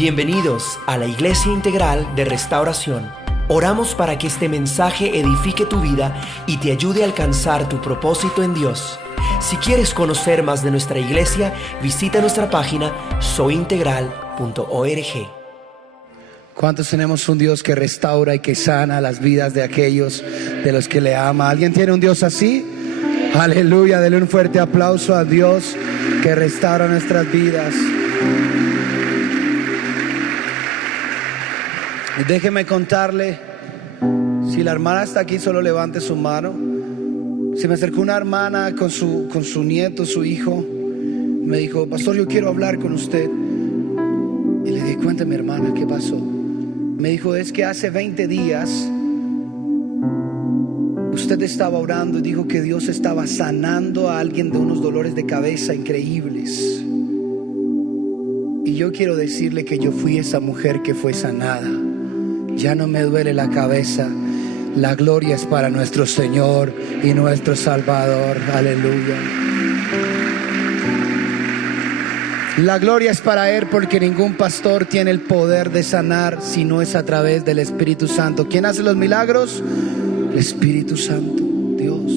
Bienvenidos a la Iglesia Integral de Restauración. Oramos para que este mensaje edifique tu vida y te ayude a alcanzar tu propósito en Dios. Si quieres conocer más de nuestra iglesia, visita nuestra página soyintegral.org. ¿Cuántos tenemos un Dios que restaura y que sana las vidas de aquellos de los que le ama? ¿Alguien tiene un Dios así? Aleluya, denle un fuerte aplauso a Dios que restaura nuestras vidas. Déjeme contarle, si la hermana está aquí, solo levante su mano. Se me acercó una hermana con su nieto, su hijo. Me dijo: pastor, yo quiero hablar con usted. Y le dije: cuéntame, hermana, ¿qué pasó? Me dijo: es que hace 20 días usted estaba orando y dijo que Dios estaba sanando a alguien de unos dolores de cabeza increíbles. Y yo quiero decirle que yo fui esa mujer que fue sanada. Ya no me duele la cabeza. La gloria es para nuestro Señor y nuestro Salvador. Aleluya. La gloria es para Él, porque ningún pastor tiene el poder de sanar si no es a través del Espíritu Santo. ¿Quién hace los milagros? El Espíritu Santo, Dios.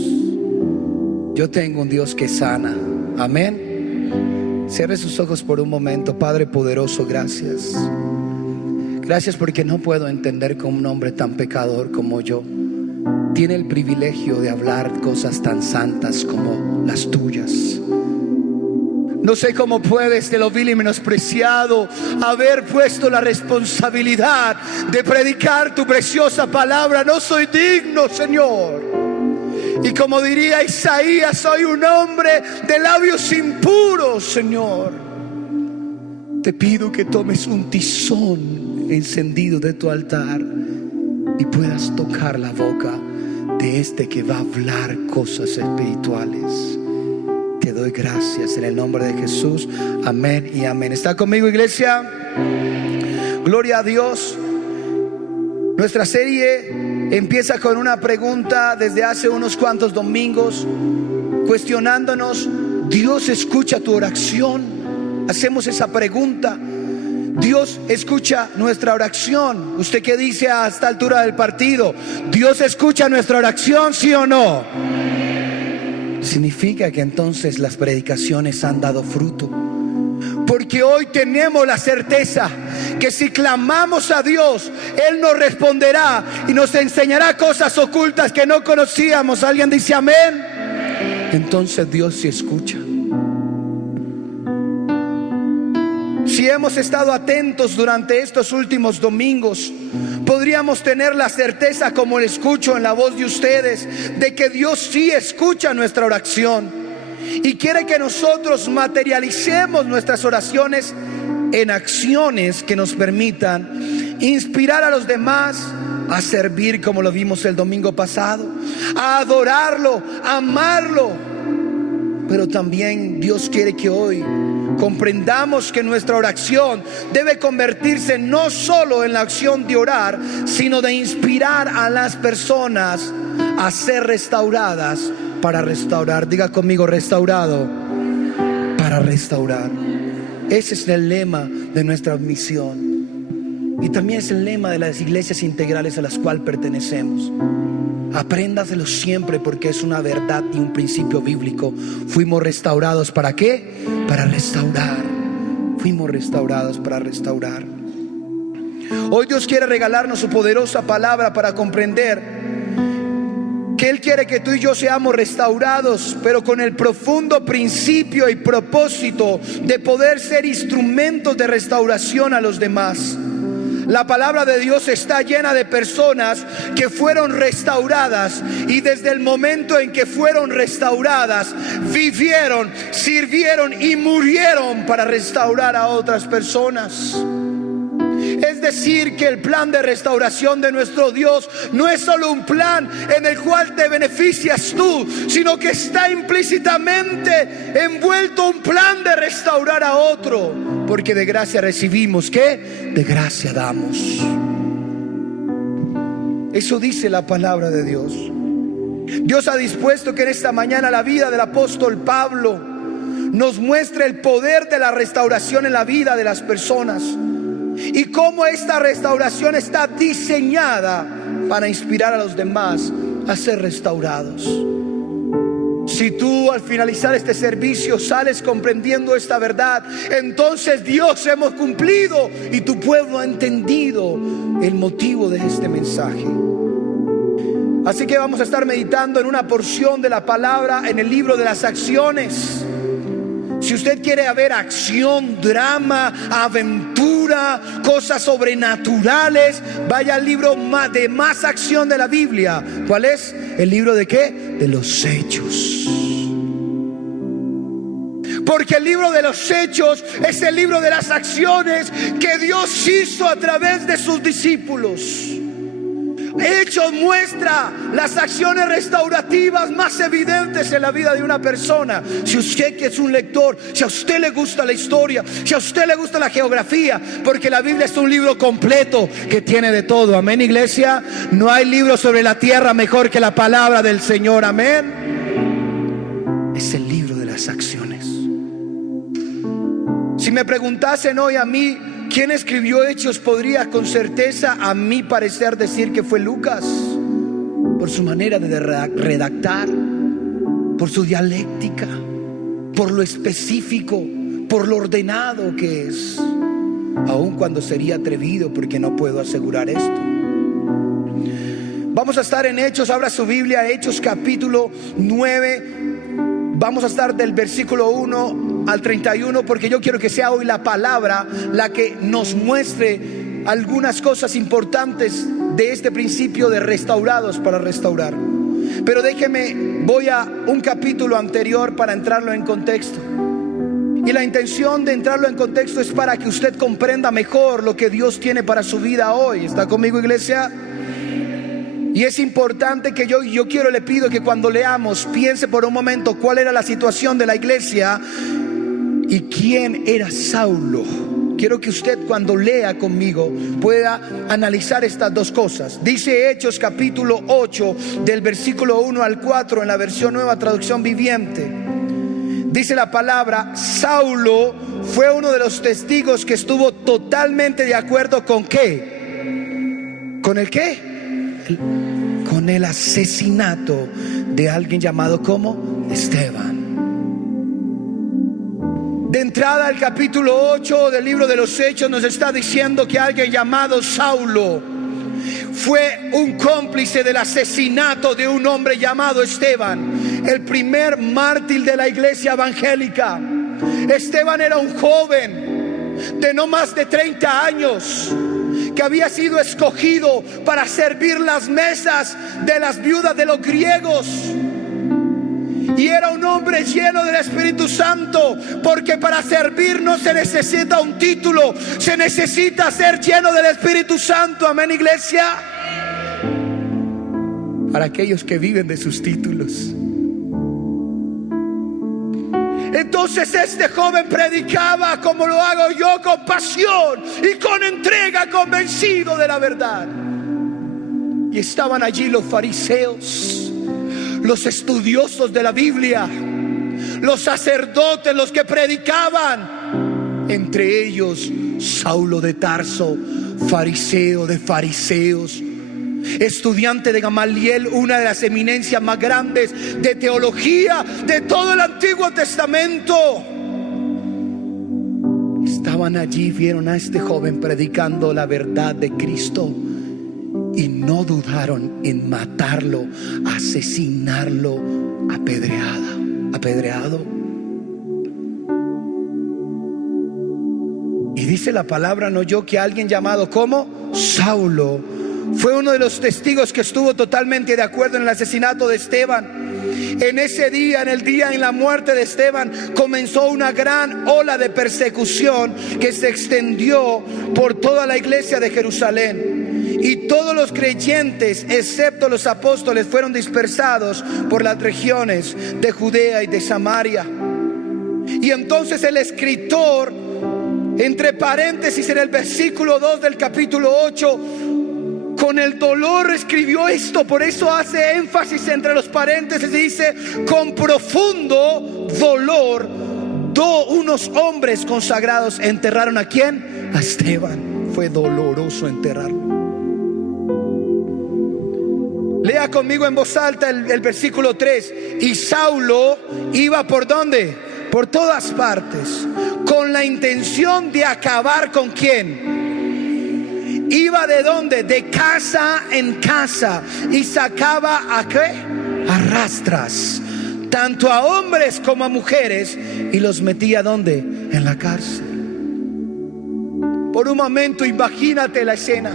Yo tengo un Dios que sana. Amén. Cierre sus ojos por un momento. Padre poderoso, gracias. Gracias porque no puedo entender cómo un hombre tan pecador como yo tiene el privilegio de hablar cosas tan santas como las tuyas. No sé cómo puedes, de lo vil y menospreciado, haber puesto la responsabilidad de predicar tu preciosa palabra. No soy digno, Señor. Y como diría Isaías, soy un hombre de labios impuros, Señor. Te pido que tomes un tizón encendido de tu altar y puedas tocar la boca de este que va a hablar cosas espirituales. Te doy gracias en el nombre de Jesús. Amén y amén. ¿Está conmigo, iglesia? Gloria a Dios. Nuestra serie empieza con una pregunta desde hace unos cuantos domingos, cuestionándonos: ¿Dios escucha tu oración? Hacemos esa pregunta. Dios escucha nuestra oración. ¿Usted qué dice a esta altura del partido? ¿Dios escucha nuestra oración, sí o no? Significa que entonces las predicaciones han dado fruto, porque hoy tenemos la certeza que si clamamos a Dios, Él nos responderá y nos enseñará cosas ocultas que no conocíamos. ¿Alguien dice amén? Entonces Dios sí escucha. Si hemos estado atentos durante estos últimos domingos, podríamos tener la certeza, como lo escucho en la voz de ustedes, de que Dios sí escucha nuestra oración y quiere que nosotros materialicemos nuestras oraciones en acciones que nos permitan inspirar a los demás a servir, como lo vimos el domingo pasado, a adorarlo, a amarlo. Pero también Dios quiere que hoy comprendamos que nuestra oración debe convertirse no solo en la acción de orar, sino de inspirar a las personas a ser restauradas para restaurar. Diga conmigo: restaurado para restaurar. Ese es el lema de nuestra misión, y también es el lema de las iglesias integrales a las cuales pertenecemos. Apréndaselo siempre, porque es una verdad y un principio bíblico. Fuimos restaurados ¿para qué? Para restaurar. Fuimos restaurados para restaurar. Hoy Dios quiere regalarnos su poderosa palabra para comprender que Él quiere que tú y yo seamos restaurados, pero con el profundo principio y propósito de poder ser instrumentos de restauración a los demás. La palabra de Dios está llena de personas que fueron restauradas, y desde el momento en que fueron restauradas, vivieron, sirvieron y murieron para restaurar a otras personas. Es decir, que el plan de restauración de nuestro Dios no es solo un plan en el cual te beneficias tú, sino que está implícitamente envuelto un plan de restaurar a otro. Porque de gracia recibimos, ¿qué? De gracia damos. Eso dice la palabra de Dios. Dios ha dispuesto que en esta mañana la vida del apóstol Pablo nos muestre el poder de la restauración en la vida de las personas. y cómo esta restauración está diseñada para inspirar a los demás a ser restaurados. Si tú al finalizar este servicio sales comprendiendo esta verdad, entonces Dios hemos cumplido y tu pueblo ha entendido el motivo de este mensaje. Así que vamos a estar meditando en una porción de la palabra en el libro de las acciones. Si usted quiere ver acción, drama, aventura, cosas sobrenaturales, vaya al libro de más acción de la Biblia. ¿Cuál es? ¿El libro de qué? De los Hechos. Porque el libro de los Hechos es el libro de las acciones que Dios hizo a través de sus discípulos. Hechos muestra las acciones restaurativas más evidentes en la vida de una persona. Si usted que es un lector, si a usted le gusta la historia, si a usted le gusta la geografía, porque la Biblia es un libro completo que tiene de todo. Amén, iglesia. No hay libro sobre la tierra mejor que la palabra del Señor. Amén. Es el libro de las acciones. Si me preguntasen hoy a mí ¿quién escribió Hechos? Podría con certeza, a mi parecer, decir que fue Lucas, por su manera de redactar, por su dialéctica, por lo específico, por lo ordenado que es, aun cuando sería atrevido, porque no puedo asegurar esto. Vamos a estar en Hechos, abra su Biblia, Hechos capítulo 9. Vamos a estar del versículo 1 al 31, porque yo quiero que sea hoy la palabra la que nos muestre algunas cosas importantes de este principio de restaurados para restaurar. Pero déjeme, voy a un capítulo anterior para entrarlo en contexto. Y la intención de entrarlo en contexto es para que usted comprenda mejor lo que Dios tiene para su vida hoy. ¿Está conmigo, iglesia? Y es importante que yo le pido que cuando leamos piense por un momento cuál era la situación de la iglesia y quién era Saulo. Quiero que usted cuando lea conmigo pueda analizar estas dos cosas. Dice Hechos capítulo 8 del versículo 1 al 4 en la versión Nueva Traducción Viviente. Dice la palabra: Saulo fue uno de los testigos que estuvo totalmente de acuerdo con ¿qué? ¿Con el qué? Con el asesinato de alguien llamado como Esteban. De entrada al capítulo 8 del libro de los Hechos nos está diciendo que alguien llamado Saulo fue un cómplice del asesinato de un hombre llamado Esteban, el primer mártir de la iglesia evangélica. Esteban era un joven de no más de 30 años que había sido escogido para servir las mesas de las viudas de los griegos. Y era un hombre lleno del Espíritu Santo, porque para servir no se necesita un título, se necesita ser lleno del Espíritu Santo. Amén, iglesia. Para aquellos que viven de sus títulos. Entonces este joven predicaba como lo hago yo, con pasión y con entrega, convencido de la verdad. Y estaban allí los fariseos, los estudiosos de la Biblia, los sacerdotes, los que predicaban. Entre ellos Saulo de Tarso, fariseo de fariseos, estudiante de Gamaliel, una de las eminencias más grandes de teología de todo el Antiguo Testamento. Estaban allí, vieron a este joven predicando la verdad de Cristo y no dudaron en matarlo, asesinarlo, apedreado. Y dice la palabra, no yo, que alguien llamado como Saulo fue uno de los testigos que estuvo totalmente de acuerdo en el asesinato de Esteban. En ese día, en la muerte de Esteban, comenzó una gran ola de persecución que se extendió por toda la iglesia de Jerusalén. Y todos los creyentes, excepto los apóstoles, fueron dispersados por las regiones de Judea y de Samaria. Y entonces el escritor, entre paréntesis en el versículo 2 del capítulo 8, con el dolor escribió esto. Por eso hace énfasis entre los paréntesis y dice: con profundo dolor unos hombres consagrados enterraron ¿a quién? A Esteban. fue doloroso enterrarlo. Lea conmigo en voz alta el versículo 3. Y Saulo iba ¿por dónde? Por todas partes, con la intención de acabar ¿con quién? Iba ¿de dónde? De casa en casa, y sacaba ¿a qué? A rastras, tanto a hombres como a mujeres, y los metía ¿dónde? En la cárcel. Por un momento imagínate la escena.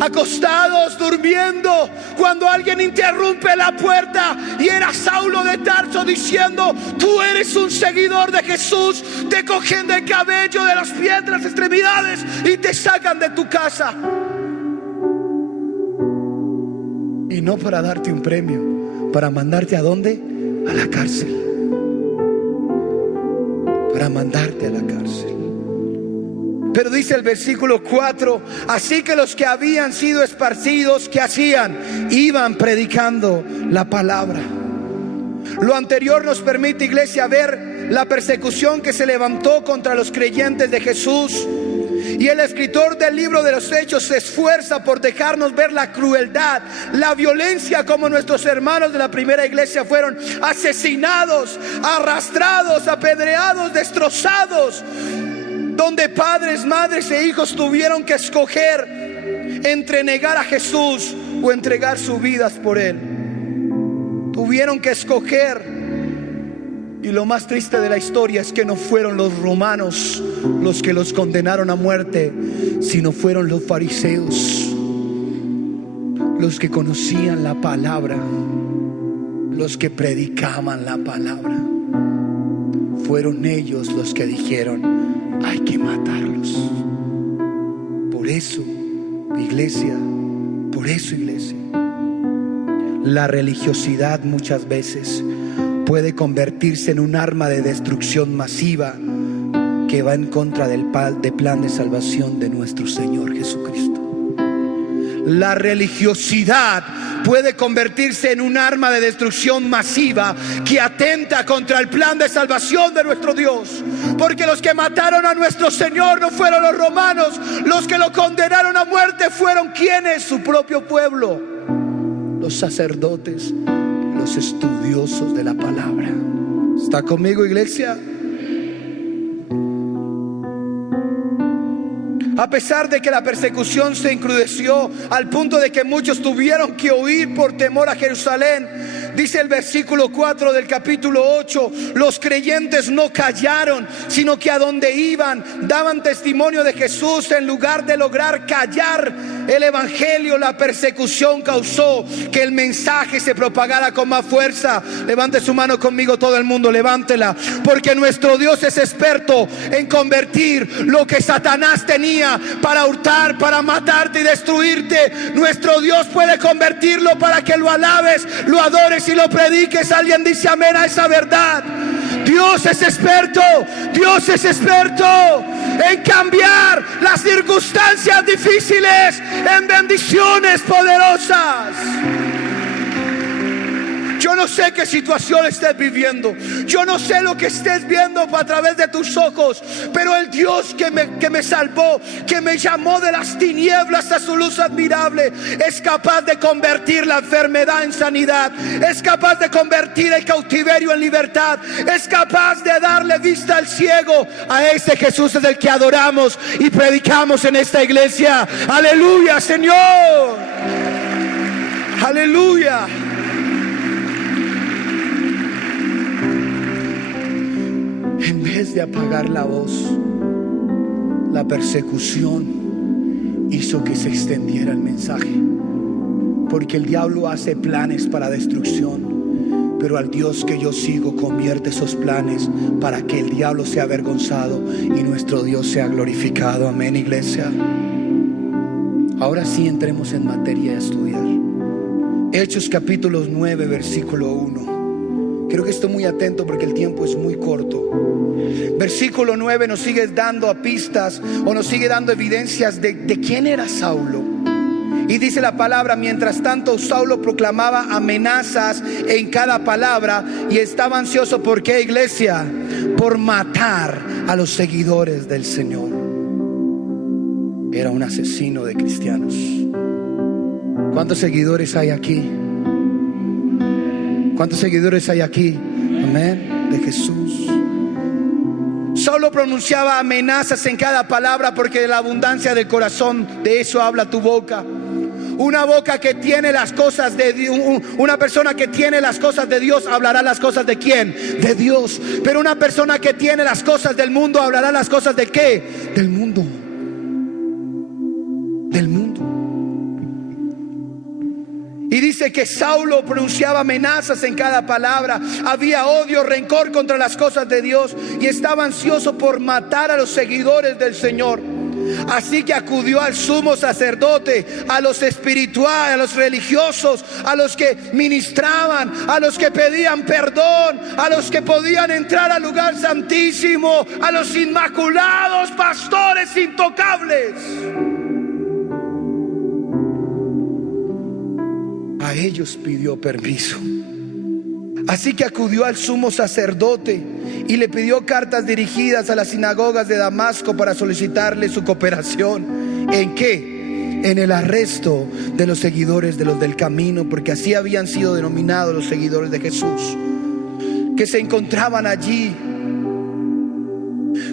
Acostados, durmiendo, cuando alguien interrumpe la puerta, y era Saulo de Tarso diciendo: tú eres un seguidor de Jesús. Te cogen del cabello, de los pies, de las extremidades, y te sacan de tu casa. Y no para darte un premio, para mandarte ¿a dónde? A la cárcel. Para mandarte a la cárcel. Pero dice el versículo 4: así que los que habían sido esparcidos, ¿qué hacían? Iban predicando la palabra. Lo anterior nos permite, iglesia, ver la persecución que se levantó contra los creyentes de Jesús. Y el escritor del libro de los Hechos se esfuerza por dejarnos ver la crueldad, la violencia, como nuestros hermanos de la primera iglesia fueron asesinados, arrastrados, apedreados, destrozados, donde padres, madres e hijos tuvieron que escoger entre negar a Jesús o entregar sus vidas por Él. Tuvieron que escoger. Y lo más triste de la historia es que no fueron los romanos los que los condenaron a muerte, sino fueron los fariseos, los que conocían la palabra, los que predicaban la palabra. Fueron ellos los que dijeron: hay que matarlos. Por eso, iglesia, la religiosidad muchas veces puede convertirse en un arma de destrucción masiva que va en contra del plan de salvación de nuestro Señor Jesucristo. La religiosidad puede convertirse en un arma de destrucción masiva que atenta contra el plan de salvación de nuestro Dios. Porque los que mataron a nuestro Señor no fueron los romanos. Los que lo condenaron a muerte fueron ¿quiénes? Su propio pueblo, los sacerdotes, los estudiosos de la palabra. ¿Está conmigo, iglesia? A pesar de que la persecución se encrudeció al punto de que muchos tuvieron que huir por temor a Jerusalén, dice el versículo 4 del capítulo 8: los creyentes no callaron, sino que a donde iban daban testimonio de Jesús. En lugar de lograr callar el evangelio, la persecución causó que el mensaje se propagara con más fuerza. Levante su mano conmigo, todo el mundo, levántela. Porque nuestro Dios es experto en convertir lo que Satanás tenía para hurtar, para matarte y destruirte. Nuestro Dios puede convertirlo para que lo alabes, lo adores y lo prediques. Alguien dice amén a esa verdad. Dios es experto en cambiar las circunstancias difíciles en bendiciones poderosas. Yo no sé qué situación estés viviendo, yo no sé lo que estés viendo a través de tus ojos, pero el Dios que me salvó, que me llamó de las tinieblas a su luz admirable, es capaz de convertir la enfermedad en sanidad, es capaz de convertir el cautiverio en libertad, es capaz de darle vista al ciego. A ese Jesús es el que adoramos y predicamos en esta iglesia. Aleluya, Señor, aleluya. En vez de apagar la voz, la persecución hizo que se extendiera el mensaje. Porque el diablo hace planes para destrucción, pero al Dios que yo sigo convierte esos planes para que el diablo sea avergonzado y nuestro Dios sea glorificado. Amén, iglesia. Ahora sí entremos en materia de estudiar. Hechos capítulo 9, versículo 1. Quiero que esté muy atento porque el tiempo es muy corto. Versículo 9 nos sigue dando pistas, o nos sigue dando evidencias de quién era Saulo. Y dice la palabra: mientras tanto Saulo proclamaba amenazas en cada palabra y estaba ansioso. ¿Por qué, iglesia? Por matar a los seguidores del Señor. era un asesino de cristianos. ¿Cuántos seguidores hay aquí? ¿Cuántos seguidores hay aquí? Amén, de Jesús. Saulo pronunciaba amenazas en cada palabra, porque de la abundancia del corazón, de eso habla tu boca. Una boca que tiene las cosas de Dios, una persona que tiene las cosas de Dios hablará las cosas de ¿quién? De Dios. Pero una persona que tiene las cosas del mundo hablará las cosas de ¿qué? Del mundo. Del mundo. Y dice que Saulo pronunciaba amenazas en cada palabra. Había odio, rencor contra las cosas de Dios, y estaba ansioso por matar a los seguidores del Señor. Así que acudió al sumo sacerdote, a los espirituales, a los religiosos, a los que ministraban, a los que pedían perdón, a los que podían entrar al lugar santísimo, a los inmaculados, pastores intocables. A ellos pidió permiso. Así que acudió al sumo sacerdote y le pidió cartas dirigidas a las sinagogas de Damasco para solicitarle su cooperación. ¿En qué? En el arresto de los seguidores de los del camino, porque así habían sido denominados los seguidores de Jesús, que se encontraban allí.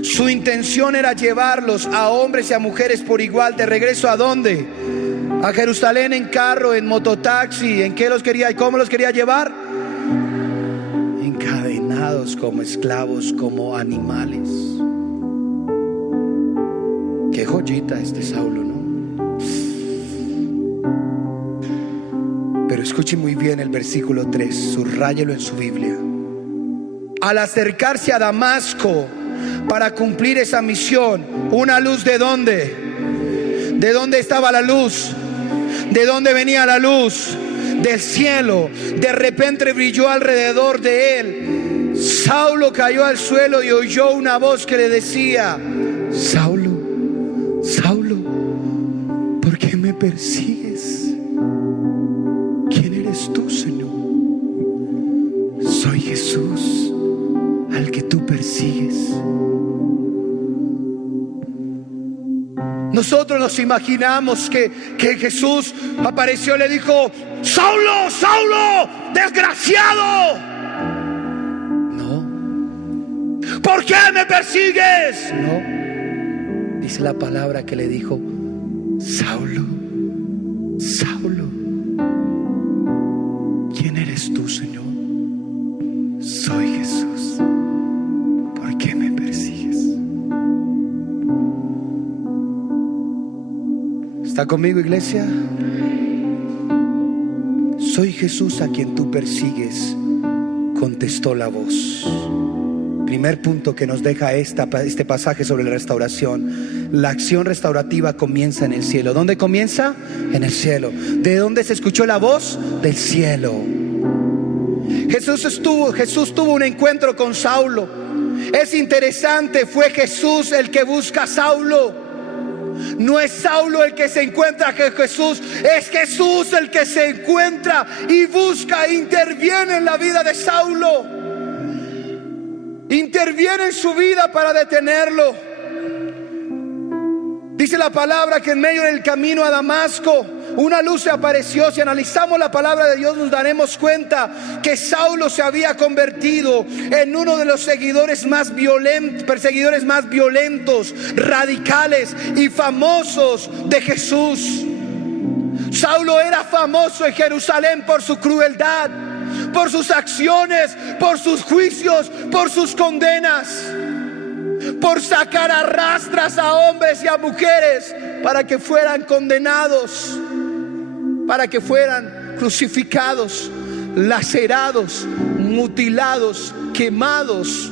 Su intención era llevarlos a hombres y a mujeres por igual de regreso. ¿A dónde? A Jerusalén, en carro, en mototaxi. ¿En qué los quería y cómo los quería llevar? Encadenados como esclavos, como animales. Qué joyita este Saulo, ¿no? Pero escuche muy bien el versículo 3, subráyelo en su Biblia. Al acercarse a Damasco para cumplir esa misión, una luz, ¿de dónde? ¿De dónde estaba la luz? ¿De dónde venía la luz? Del cielo. De repente brilló alrededor de él. Saulo cayó al suelo y oyó una voz que le decía: Saulo, Saulo, ¿por qué me persigues? ¿Quién eres tú, Señor? Soy Jesús, al que tú persigues. Nosotros nos imaginamos que Jesús apareció y le dijo: Saulo, Saulo, desgraciado. No. ¿Por qué me persigues? No. Dice la palabra que le dijo: Saulo, Saulo, ¿quién eres tú, Señor? Soy Jesús. ¿Por qué me persigues? ¿Está conmigo, iglesia? Soy Jesús a quien tú persigues, contestó la voz. Primer punto que nos deja este pasaje sobre la restauración. La acción restaurativa comienza en el cielo. ¿Dónde comienza? En el cielo. ¿De dónde se escuchó la voz? Del cielo. Jesús tuvo un encuentro con Saulo. Es interesante, fue Jesús el que busca a Saulo. No es Saulo el que se encuentra con Jesús, es Jesús el que se encuentra y busca e interviene en la vida de Saulo. Interviene en su vida para detenerlo. Dice la palabra que en medio del camino a Damasco una luz se apareció. Si analizamos la palabra de Dios, nos daremos cuenta que Saulo se había convertido en uno de los perseguidores más violentos, radicales y famosos de Jesús. Saulo era famoso en Jerusalén por su crueldad, por sus acciones, por sus juicios, por sus condenas, por sacar a rastras a hombres y a mujeres para que fueran condenados, para que fueran crucificados, lacerados, mutilados, quemados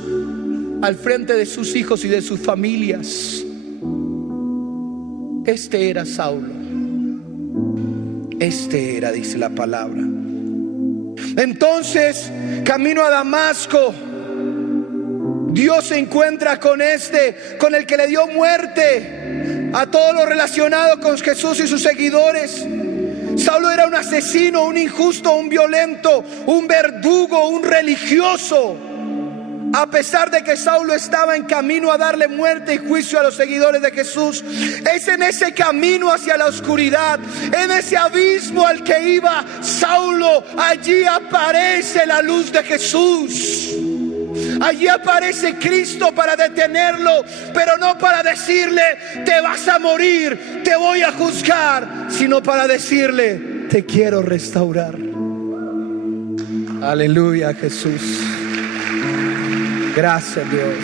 al frente de sus hijos y de sus familias. Este era Saulo. Este era, dice la palabra. Entonces, camino a Damasco, Dios se encuentra con el que le dio muerte a todo lo relacionado con Jesús y sus seguidores. Saulo era un asesino, un injusto, un violento, un verdugo, un religioso. A pesar de que Saulo estaba en camino a darle muerte y juicio a los seguidores de Jesús, es en ese camino hacia la oscuridad, en ese abismo al que iba Saulo, allí aparece la luz de Jesús. Allí aparece Cristo para detenerlo, pero no para decirle: te vas a morir, te voy a juzgar, sino para decirle: te quiero restaurar. Aleluya, Jesús. Gracias, Dios.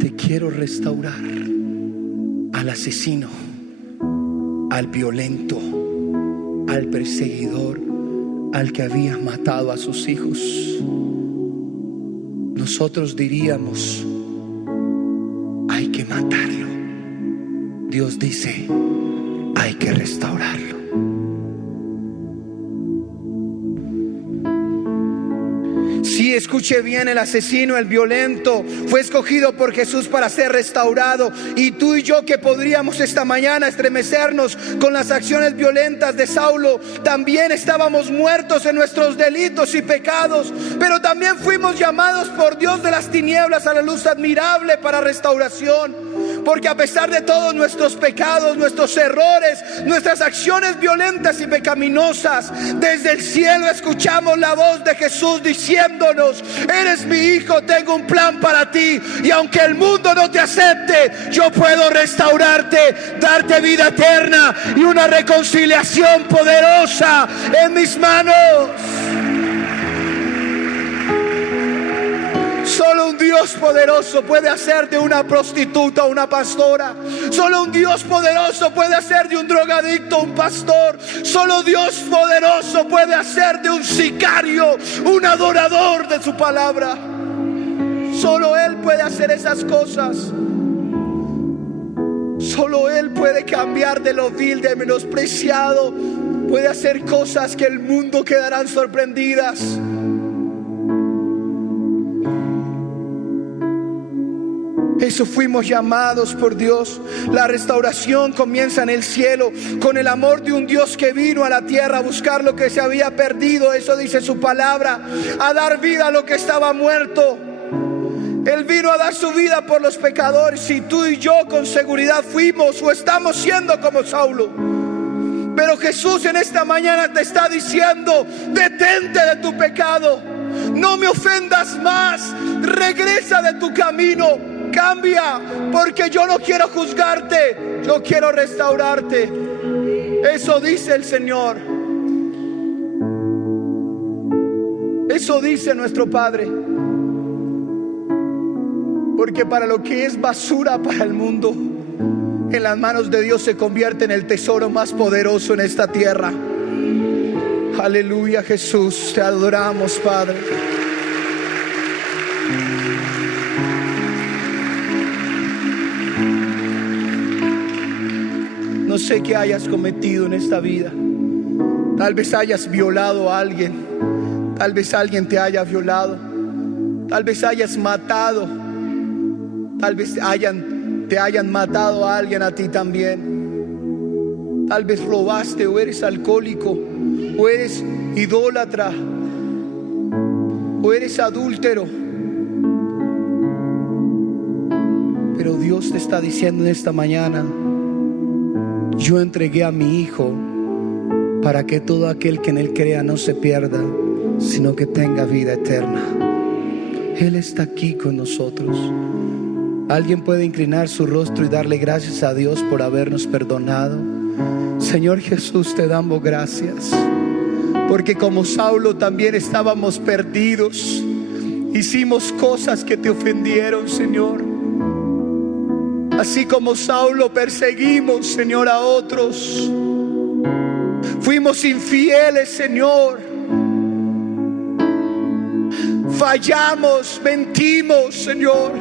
Te quiero restaurar. Al asesino, al violento, al perseguidor, al que había matado a sus hijos. Nosotros diríamos: hay que matarlo. Dios dice: hay que restaurarlo. Sí, escuche bien, el asesino, el violento, fue escogido por Jesús para ser restaurado. Y tú y yo, que podríamos esta mañana estremecernos con las acciones violentas de Saulo, también estábamos muertos en nuestros delitos y pecados, pero también fuimos llamados por Dios de las tinieblas a la luz admirable para restauración. Porque a pesar de todos nuestros pecados, nuestros errores, nuestras acciones violentas y pecaminosas, desde el cielo escuchamos la voz de Jesús diciéndonos: eres mi hijo, tengo un plan para ti, y aunque el mundo no te acepte, yo puedo restaurarte, darte vida eterna y una reconciliación poderosa en mis manos. Solo un Dios poderoso puede hacer de una prostituta una pastora. Solo un Dios poderoso puede hacer de un drogadicto un pastor. Solo Dios poderoso puede hacer de un sicario un adorador de su palabra. Solo Él puede hacer esas cosas. Solo Él puede cambiar de lo vil, de menospreciado. Puede hacer cosas que el mundo quedarán sorprendidas. Eso fuimos llamados por Dios. La restauración comienza en el cielo, con el amor de un Dios que vino a la tierra a buscar lo que se había perdido. Eso dice su palabra, a dar vida a lo que estaba muerto. Él vino a dar su vida por los pecadores, y tú y yo con seguridad fuimos o estamos siendo como Saulo. Pero Jesús en esta mañana te está diciendo: detente de tu pecado, no me ofendas más, regresa de tu camino. Cambia, porque yo no quiero juzgarte, yo quiero restaurarte. Eso dice el Señor. Eso dice nuestro Padre. Porque para lo que es basura para el mundo, en las manos de Dios se convierte en el tesoro más poderoso en esta tierra. Aleluya, Jesús, te adoramos, Padre. No sé qué hayas cometido en esta vida. Tal vez hayas violado a alguien. Tal vez alguien te haya violado. Tal vez hayas matado. Tal vez te hayan matado a alguien a ti también. Tal vez robaste, o eres alcohólico, o eres idólatra, o eres adúltero. Pero Dios te está diciendo en esta mañana: yo entregué a mi Hijo para que todo aquel que en Él crea no se pierda, sino que tenga vida eterna. Él está aquí con nosotros. Alguien puede inclinar su rostro y darle gracias a Dios por habernos perdonado. Señor Jesús, te damos gracias, porque como Saulo también estábamos perdidos. Hicimos cosas que te ofendieron, Señor. Así como Saulo, perseguimos, Señor, a otros. Fuimos infieles, Señor. Fallamos, mentimos, Señor.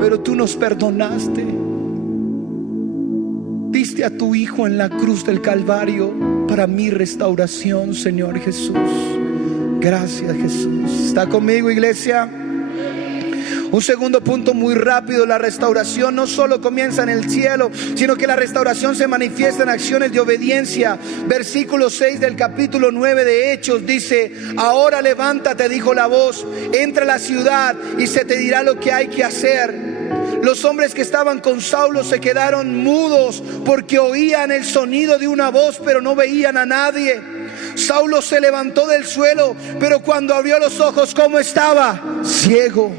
Pero tú nos perdonaste. Diste a tu Hijo en la cruz del Calvario para mi restauración, Señor Jesús. Gracias, Jesús. ¿Está conmigo, iglesia? Un segundo punto muy rápido: la restauración no solo comienza en el cielo, sino que la restauración se manifiesta en acciones de obediencia. Versículo 6 del capítulo 9 de Hechos dice: ahora levántate, dijo la voz, entra a la ciudad y se te dirá lo que hay que hacer. Los hombres que estaban con Saulo se quedaron mudos porque oían el sonido de una voz, pero no veían a nadie. Saulo se levantó del suelo, pero cuando abrió los ojos, ¿cómo estaba? Ciego.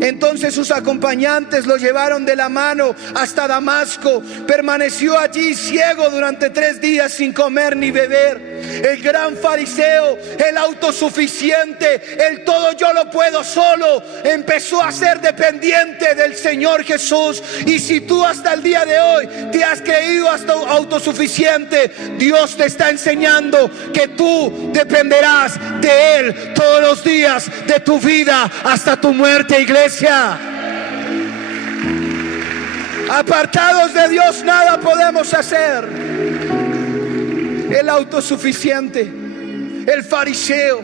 Entonces sus acompañantes lo llevaron de la mano hasta Damasco. Permaneció allí ciego durante 3 días sin comer ni beber. El gran fariseo, el autosuficiente, el todo yo lo puedo solo, empezó a ser dependiente del Señor Jesús. Y si tú hasta el día de hoy te has creído hasta autosuficiente, Dios te está enseñando que tú dependerás de Él todos los días de tu vida hasta tu muerte, iglesia. Apartados de Dios nada podemos hacer. El autosuficiente, el fariseo,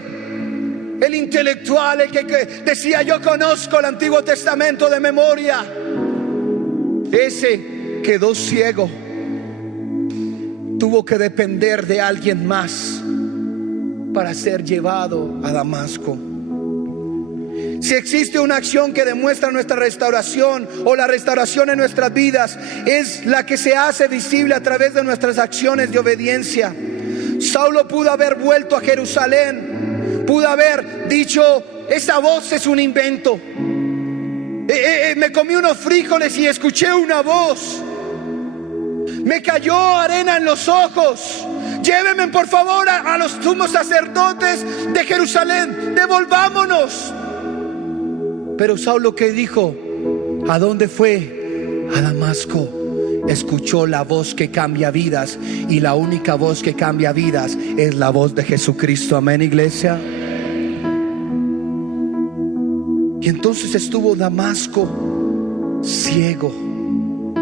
el intelectual, el que decía yo conozco el Antiguo Testamento de memoria, ese quedó ciego. Tuvo que depender de alguien más para ser llevado a Damasco. Si existe una acción que demuestra nuestra restauración o la restauración en nuestras vidas, es la que se hace visible a través de nuestras acciones de obediencia. Saulo pudo haber vuelto a Jerusalén, pudo haber dicho: esa voz es un invento. Me comí unos frijoles y escuché una voz. Me cayó arena en los ojos. Llévenme por favor a los sumos sacerdotes de Jerusalén, devolvámonos. Pero Saulo, ¿qué dijo? ¿A dónde fue? A Damasco. Escuchó la voz que cambia vidas, y la única voz que cambia vidas es la voz de Jesucristo. Amén, iglesia. Y entonces estuvo Damasco ciego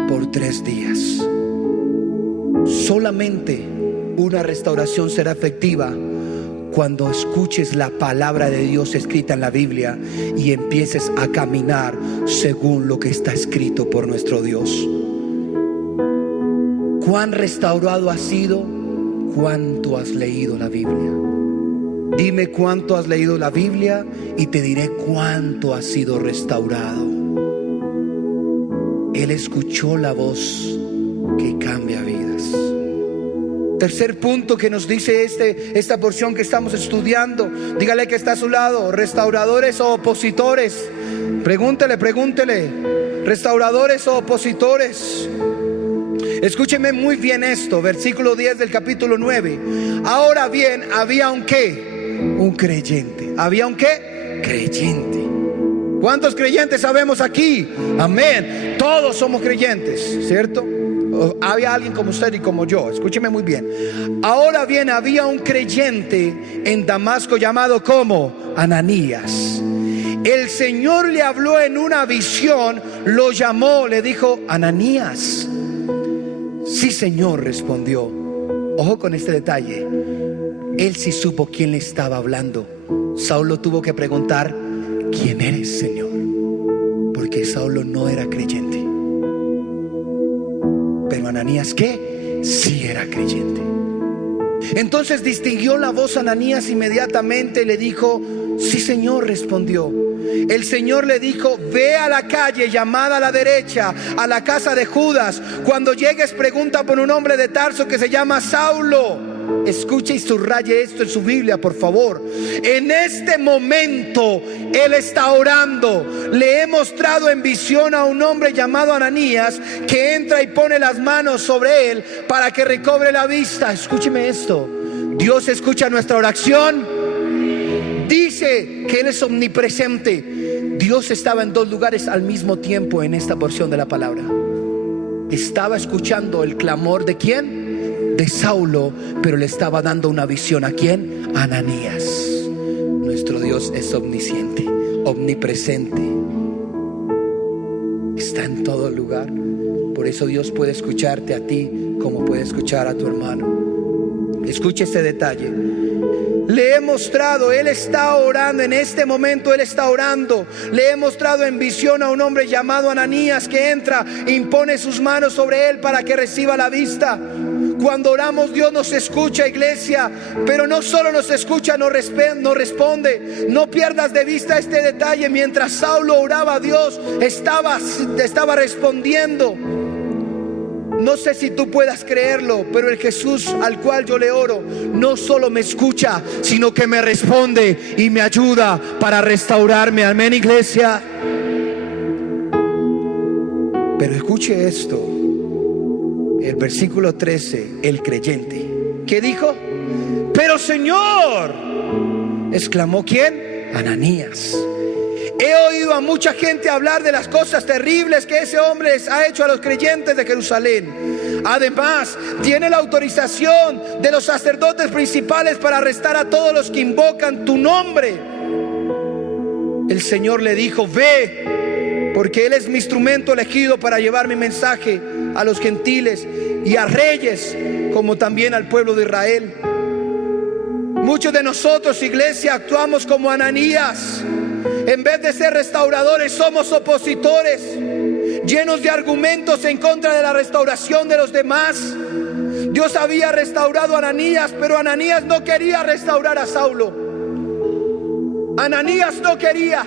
por 3 días. Solamente una restauración será efectiva cuando escuches la palabra de Dios escrita en la Biblia y empieces a caminar según lo que está escrito por nuestro Dios. ¿Cuán restaurado has sido? ¿Cuánto has leído la Biblia? Dime cuánto has leído la Biblia y te diré cuánto has sido restaurado. Él escuchó la voz que cambia vidas. Tercer punto que nos dice esta porción que estamos estudiando. Dígale que está a su lado: restauradores o opositores. Pregúntele. Restauradores o opositores. Escúcheme muy bien esto, versículo 10 del capítulo 9. Ahora bien, había un ¿qué? Un creyente. ¿Había un qué? Creyente. ¿Cuántos creyentes sabemos aquí? Amén. Todos somos creyentes, ¿cierto? Había alguien como usted y como yo. Escúcheme muy bien. Ahora bien, había un creyente en Damasco llamado ¿cómo? Ananías. El Señor le habló en una visión, lo llamó, le dijo: Ananías. Sí, Señor, respondió. Ojo con este detalle. Él sí supo quién le estaba hablando. Saulo tuvo que preguntar: ¿quién eres, Señor? Porque Saulo no era creyente. Pero Ananías, ¿qué? Sí era creyente. Entonces distinguió la voz Ananías inmediatamente, le dijo: sí, Señor, respondió. El Señor le dijo: ve a la calle llamada a la derecha, a la casa de Judas. Cuando llegues, pregunta por un hombre de Tarso que se llama Saulo. Escuche y subraye esto en su Biblia, por favor. En este momento Él está orando. Le he mostrado en visión a un hombre llamado Ananías, que entra y pone las manos sobre él para que recobre la vista. Escúcheme esto: Dios escucha nuestra oración. Dice que Él es omnipresente. Dios estaba en 2 lugares al mismo tiempo en esta porción de la palabra. Estaba escuchando el clamor de ¿quién? De Saulo, pero le estaba dando una visión. ¿A quién? A Ananías. Nuestro Dios es omnisciente, omnipresente. Está en todo lugar. Por eso Dios puede escucharte a ti como puede escuchar a tu hermano. Escuche este detalle. Le he mostrado, Él está orando, en este momento Él está orando. Le he mostrado en visión a un hombre llamado Ananías que entra, impone sus manos sobre él para que reciba la vista. Cuando oramos, Dios nos escucha, iglesia, pero no solo nos escucha, nos responde. No pierdas de vista este detalle. Mientras Saulo oraba a Dios, estaba respondiendo. No sé si tú puedas creerlo, pero el Jesús al cual yo le oro no solo me escucha, sino que me responde y me ayuda para restaurarme. Amén, iglesia. Pero escuche esto, el versículo 13, el creyente, ¿qué dijo? Pero Señor, exclamó ¿quién? Ananías. He oído a mucha gente hablar de las cosas terribles que ese hombre les ha hecho a los creyentes de Jerusalén. Además, tiene la autorización de los sacerdotes principales para arrestar a todos los que invocan tu nombre. El Señor le dijo: ve, porque Él es mi instrumento elegido para llevar mi mensaje a los gentiles y a reyes, como también al pueblo de Israel. Muchos de nosotros, iglesia, actuamos como Ananías. En vez de ser restauradores, somos opositores, llenos de argumentos en contra de la restauración de los demás. Dios había restaurado a Ananías, pero Ananías no quería restaurar a Saulo. Ananías no quería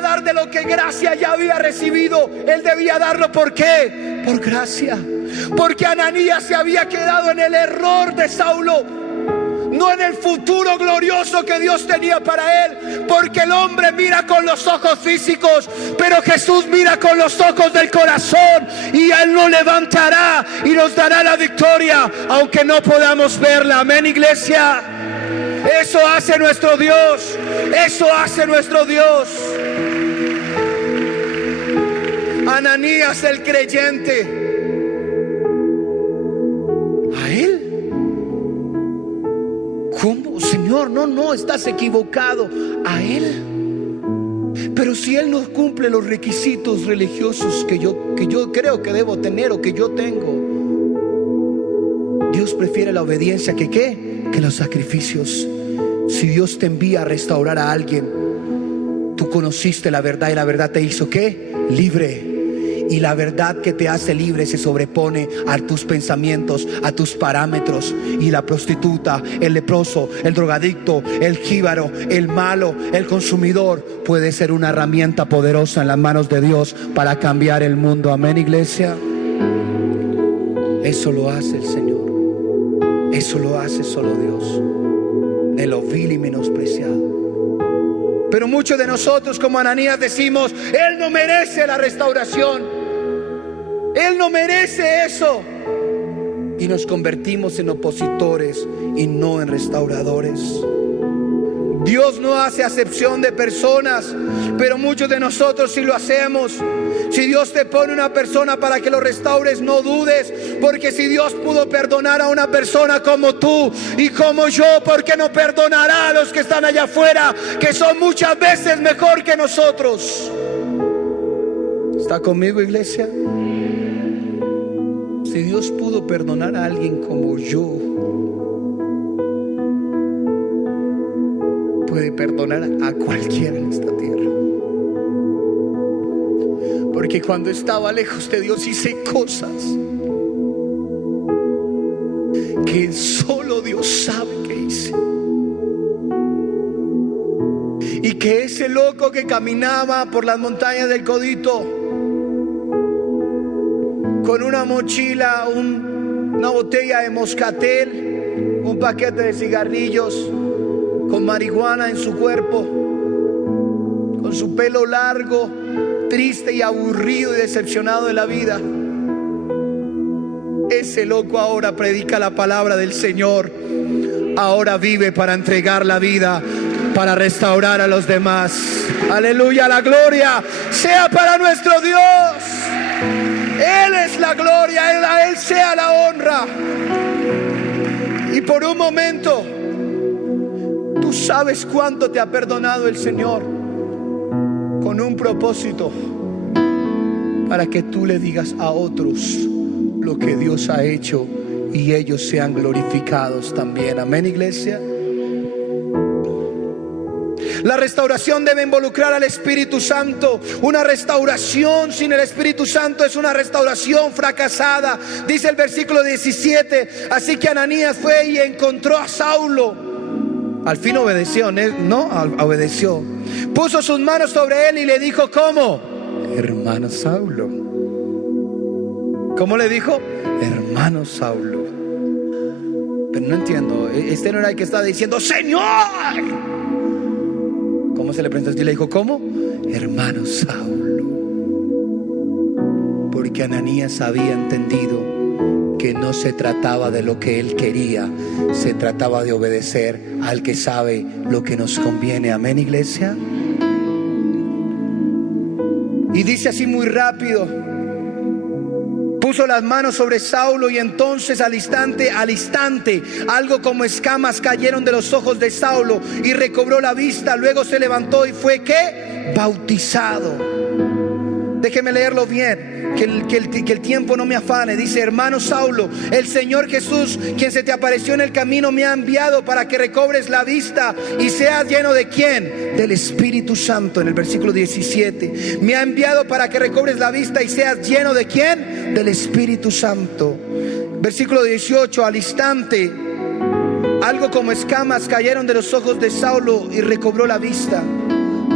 dar de lo que gracia ya había recibido. Él debía darlo. ¿Por qué? Por gracia. Porque Ananías se había quedado en el error de Saulo, no en el futuro glorioso que Dios tenía para él. Porque el hombre mira con los ojos físicos, pero Jesús mira con los ojos del corazón, y Él nos levantará y nos dará la victoria, aunque no podamos verla. Amén, iglesia. Eso hace nuestro Dios. Eso hace nuestro Dios. Ananías el creyente, a él: ¿cómo, Señor? No, estás equivocado. A él. Pero si él no cumple los requisitos religiosos que yo creo que debo tener o que yo tengo, Dios prefiere la obediencia que los sacrificios. Si Dios te envía a restaurar a alguien, tú conociste la verdad y la verdad te hizo ¿qué? Libre. Y la verdad que te hace libre se sobrepone a tus pensamientos, a tus parámetros. Y la prostituta, el leproso, el drogadicto, el jíbaro, el malo, el consumidor puede ser una herramienta poderosa en las manos de Dios para cambiar el mundo. Amén, iglesia. Eso lo hace el Señor. Eso lo hace solo Dios. De lo vil y menospreciado. Pero muchos de nosotros, como Ananías, decimos: Él no merece la restauración, Él no merece eso. Y nos convertimos en opositores y no en restauradores. Dios no hace acepción de personas, pero muchos de nosotros sí lo hacemos. Si Dios te pone una persona para que lo restaures, no dudes, porque si Dios pudo perdonar a una persona como tú y como yo, ¿por qué no perdonará a los que están allá afuera, que son muchas veces mejor que nosotros? ¿Está conmigo, iglesia? Si Dios pudo perdonar a alguien como yo, puede perdonar a cualquiera en esta tierra. Porque cuando estaba lejos de Dios hice cosas que solo Dios sabe que hice. Y que ese loco que caminaba por las montañas del Codito con una mochila, una botella de moscatel, un paquete de cigarrillos, con marihuana en su cuerpo, con su pelo largo, triste y aburrido y decepcionado de la vida, ese loco ahora predica la palabra del Señor. Ahora vive para entregar la vida, para restaurar a los demás. Aleluya, la gloria sea para nuestro Dios. Él es la gloria, a Él sea la honra. Y por un momento, tú sabes cuánto te ha perdonado el Señor, con un propósito, para que tú le digas a otros lo que Dios ha hecho y ellos sean glorificados también. Amén, iglesia. La restauración debe involucrar al Espíritu Santo. Una restauración sin el Espíritu Santo es una restauración fracasada. Dice el versículo 17: así que Ananías fue y encontró a Saulo. Al fin obedeció, ¿no? Obedeció. Puso sus manos sobre él y le dijo: ¿cómo? Hermano Saulo. ¿Cómo le dijo? Hermano Saulo. Pero no entiendo, este no era el que estaba diciendo: Señor. ¿Cómo se le presentó? Y le dijo: ¿cómo? Hermano Saulo. Porque Ananías había entendido que no se trataba de lo que él quería, se trataba de obedecer al que sabe lo que nos conviene. Amén, iglesia. Y dice así muy rápido: puso las manos sobre Saulo y entonces al instante, algo como escamas cayeron de los ojos de Saulo y recobró la vista. Luego se levantó y fue, ¿qué? Bautizado. Déjeme leerlo bien, que el tiempo no me afane. Dice: hermano Saulo, el Señor Jesús, quien se te apareció en el camino, me ha enviado para que recobres la vista y seas lleno ¿de quién? Del Espíritu Santo. En el versículo 17: me ha enviado para que recobres la vista y seas lleno ¿de quién? Del Espíritu Santo. Versículo 18: al instante, algo como escamas cayeron de los ojos de Saulo y recobró la vista.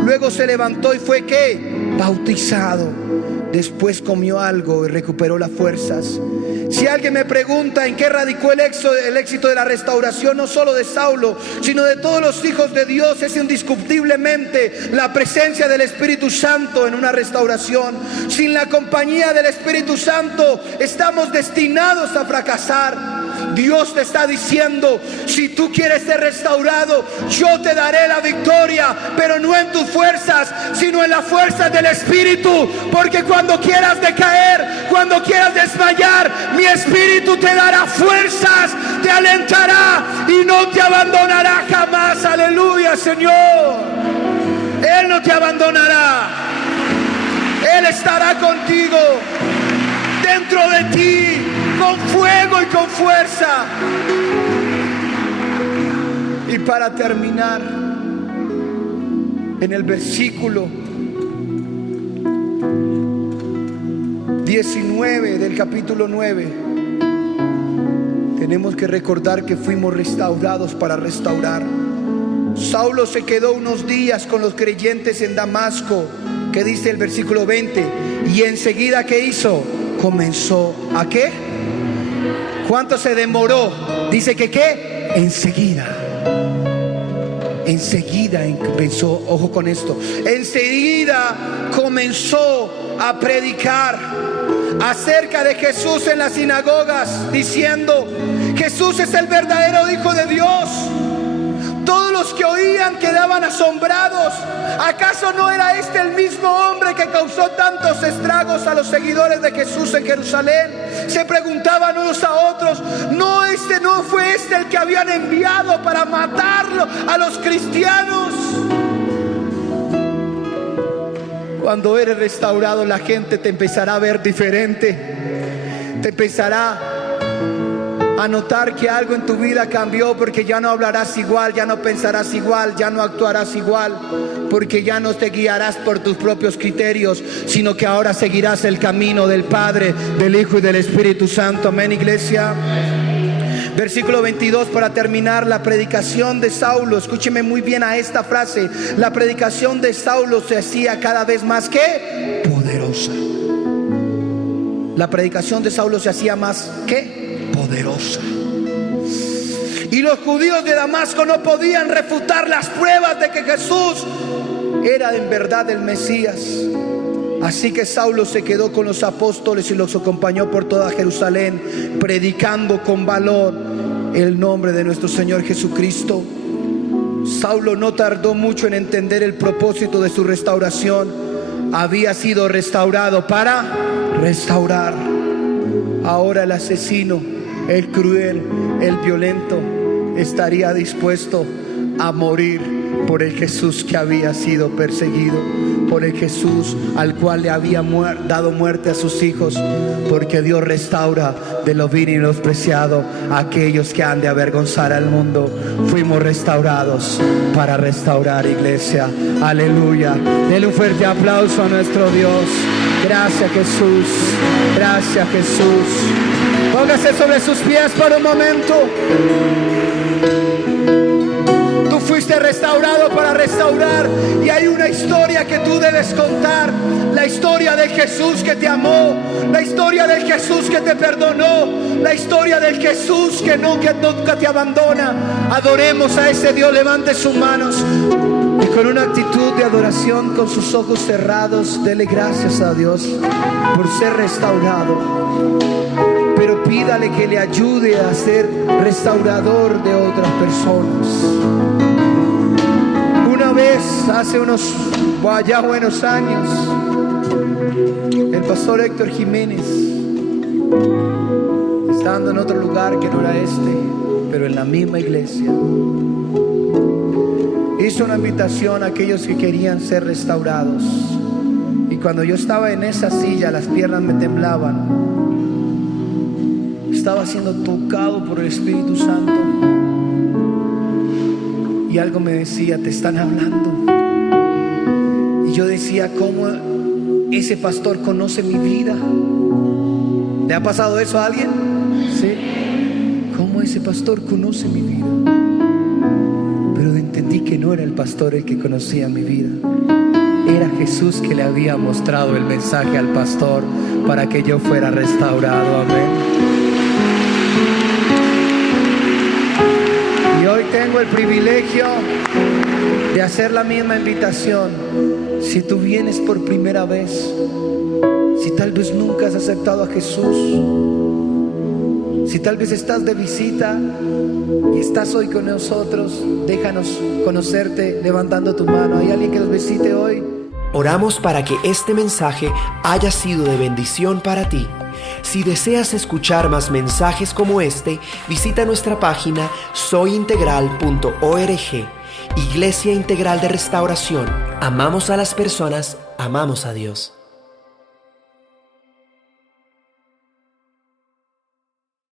Luego se levantó y fue, ¿qué? Bautizado. Después comió algo y recuperó las fuerzas. Si alguien me pregunta en qué radicó el éxito de la restauración, no solo de Saulo, sino de todos los hijos de Dios, es indiscutiblemente la presencia del Espíritu Santo en una restauración. Sin la compañía del Espíritu Santo estamos destinados a fracasar. Dios te está diciendo: si tú quieres ser restaurado, yo te daré la victoria, pero no en tus fuerzas, sino en las fuerzas del Espíritu. Porque cuando quieras decaer, cuando quieras desmayar, mi Espíritu te dará fuerzas, te alentará y no te abandonará jamás. Aleluya, Señor. Él no te abandonará. Él estará contigo, dentro de ti, con fuego y con fuerza. Y para terminar, en el versículo 19 del capítulo 9, tenemos que recordar que fuimos restaurados para restaurar. Saulo se quedó unos días con los creyentes en Damasco, que dice el versículo 20, y enseguida, ¿qué hizo? Comenzó ¿a qué? ¿Cuánto se demoró? Dice que ¿qué? Enseguida comenzó, ojo con esto, enseguida comenzó a predicar acerca de Jesús en las sinagogas, diciendo: Jesús es el verdadero Hijo de Dios. Todos los que oían quedaban asombrados. ¿Acaso no era este el mismo hombre que causó tantos estragos a los seguidores de Jesús en Jerusalén? Se preguntaban unos a otros: ¿no fue este el que habían enviado para matarlo a los cristianos? Cuando eres restaurado, la gente te empezará a ver diferente. Te empezará a notar que algo en tu vida cambió, porque ya no hablarás igual, ya no pensarás igual, ya no actuarás igual, porque ya no te guiarás por tus propios criterios, sino que ahora seguirás el camino del Padre, del Hijo y del Espíritu Santo. Amén, iglesia. Versículo 22, para terminar, la predicación de Saulo, escúcheme muy bien a esta frase: la predicación de Saulo se hacía cada vez más ¿qué? Poderosa. La predicación de Saulo se hacía más ¿qué? Poderosa. Y los judíos de Damasco no podían refutar las pruebas de que Jesús era en verdad el Mesías. Así que Saulo se quedó con los apóstoles y los acompañó por toda Jerusalén, predicando con valor el nombre de nuestro Señor Jesucristo. Saulo no tardó mucho en entender el propósito de su restauración. Había sido restaurado para restaurar. Ahora el asesino, el cruel, el violento estaría dispuesto a morir por el Jesús que había sido perseguido, por el Jesús al cual le había dado muerte a sus hijos, porque Dios restaura de lo vil y menospreciado a aquellos que han de avergonzar al mundo. Fuimos restaurados para restaurar, iglesia. Aleluya. Denle un fuerte aplauso a nuestro Dios. Gracias, Jesús. Gracias, Jesús. Póngase sobre sus pies por un momento. Tú fuiste restaurado para restaurar, y hay una historia que tú debes contar. La historia del Jesús que te amó, la historia del Jesús que te perdonó, la historia del Jesús que nunca te abandona. Adoremos a ese Dios. Levante sus manos y con una actitud de adoración, con sus ojos cerrados, dele gracias a Dios por ser restaurado. Pero pídale que le ayude a ser restaurador de otras personas. Una vez, hace unos ya buenos años, el pastor Héctor Jiménez, estando en otro lugar que no era este, pero en la misma iglesia, hizo una invitación a aquellos que querían ser restaurados. Y cuando yo estaba en esa silla, las piernas me temblaban. Estaba siendo tocado por el Espíritu Santo, y algo me decía: te están hablando. Y yo decía: ¿cómo ese pastor conoce mi vida? ¿Le ha pasado eso a alguien? Sí. ¿Cómo ese pastor conoce mi vida? Pero entendí que no era el pastor el que conocía mi vida. Era Jesús que le había mostrado el mensaje al pastor para que yo fuera restaurado. Amén. Y hoy tengo el privilegio de hacer la misma invitación. Si tú vienes por primera vez, si tal vez nunca has aceptado a Jesús, si tal vez estás de visita y estás hoy con nosotros, déjanos conocerte levantando tu mano. ¿Hay alguien que nos visite hoy? Oramos para que este mensaje haya sido de bendición para ti. Si deseas escuchar más mensajes como este, visita nuestra página soyintegral.org. Iglesia Integral de Restauración. Amamos a las personas, amamos a Dios.